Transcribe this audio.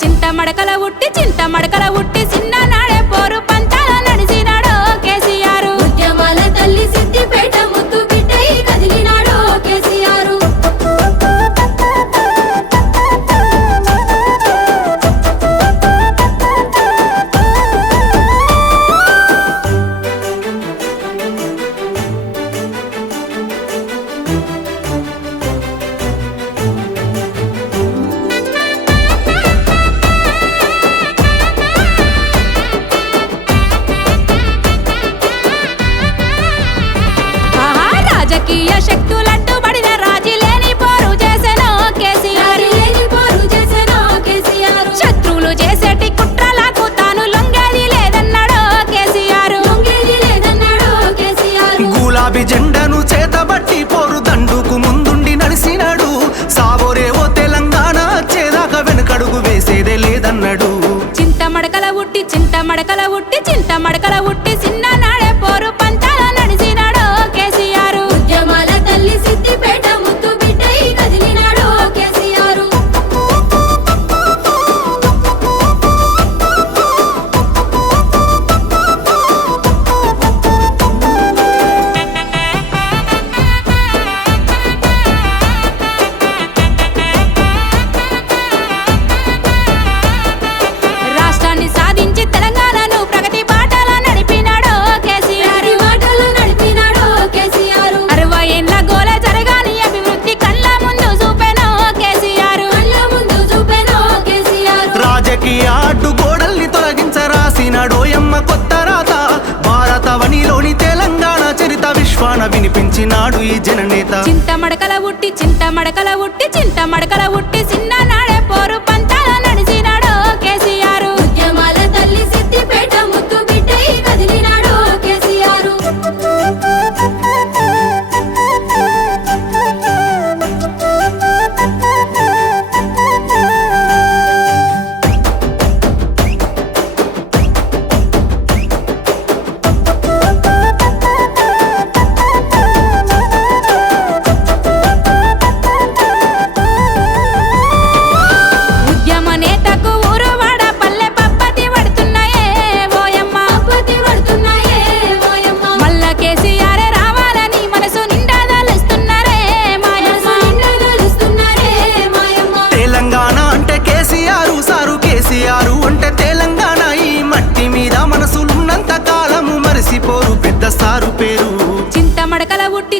చింత మడకల ఉట్టి చిన్ననాడే పోరు పంతాల నడిసినాడో కేసీఆర్. ఉద్యమాల తల్లి సిద్దిపేట ముద్దు బిడ్డై కదిలినాడో కేసీఆర్. రాజకీయ శక్తులట్టు బడిన రాజీ లేని పోరు చేసెనో కేసీఆర్. శత్రువులు చేసేటి కుట్రలకు తాను లొంగేది లేదన్నాడో కేసీఆర్. గులాబీ జెండను చేతబట్టి పోరు దండుకు ముందుండి నడిసినాడు. సాబోరేవో తెలంగాణ చేదాకా వెనుకడుగు వేసేదే లేదన్నాడు. చింత మడకల ఉట్టి చిన్ననాడే పోరు పంతాల నడిసినాడో కేసీఆర్. ఉద్యమాల తల్లి సిద్దిపేట ముద్దు బిడ్డై కదిలినాడో కేసీఆర్. రాష్ట్రాన్ని సాధించి తెలంగాణను ప్రగతి బాటల నడిపినాడో కేసీఆర్. 60 ఏళ్ల గోల జరగాని అభివృద్ధి కళ్ళ ముందు చూపెనో కేసీఆర్. రాజకీయ అడ్డుగోడల్ని తొలగించరాసినాడోయమ్మ కొత్త రాత. భారతవనిలోని తెలంగాణ చరిత విశ్వాన వినిపించినాడు ఈ జననేత. చింత మడకల ఉట్టి చిన్ననాడే పోరు పంతాల నడిసినాడో కేసీఆర్. ఉద్యమాల తల్లి సిద్దిపేట ముద్దు బిడ్డై కదిలినాడో కేసీఆర్. ఉద్యమ నేతకు ఊరు వాడ పల్లె పప్పతి పడుతున్నాయే ఓయమ్మ. మల్ల కేసీఆర్ రావాలని మనసు నిండా దలుస్తున్నారే మాయమ్మ. తెలంగాణ అంటే కేసీఆర్ సారు, కేసీఆర్ అంటే తెలంగాణ. ఈ మట్టి మీద మనసులున్నంత కాలము మరిసిపోరు పెద్ద సారు పేరు. చింత మడకల ఉట్టి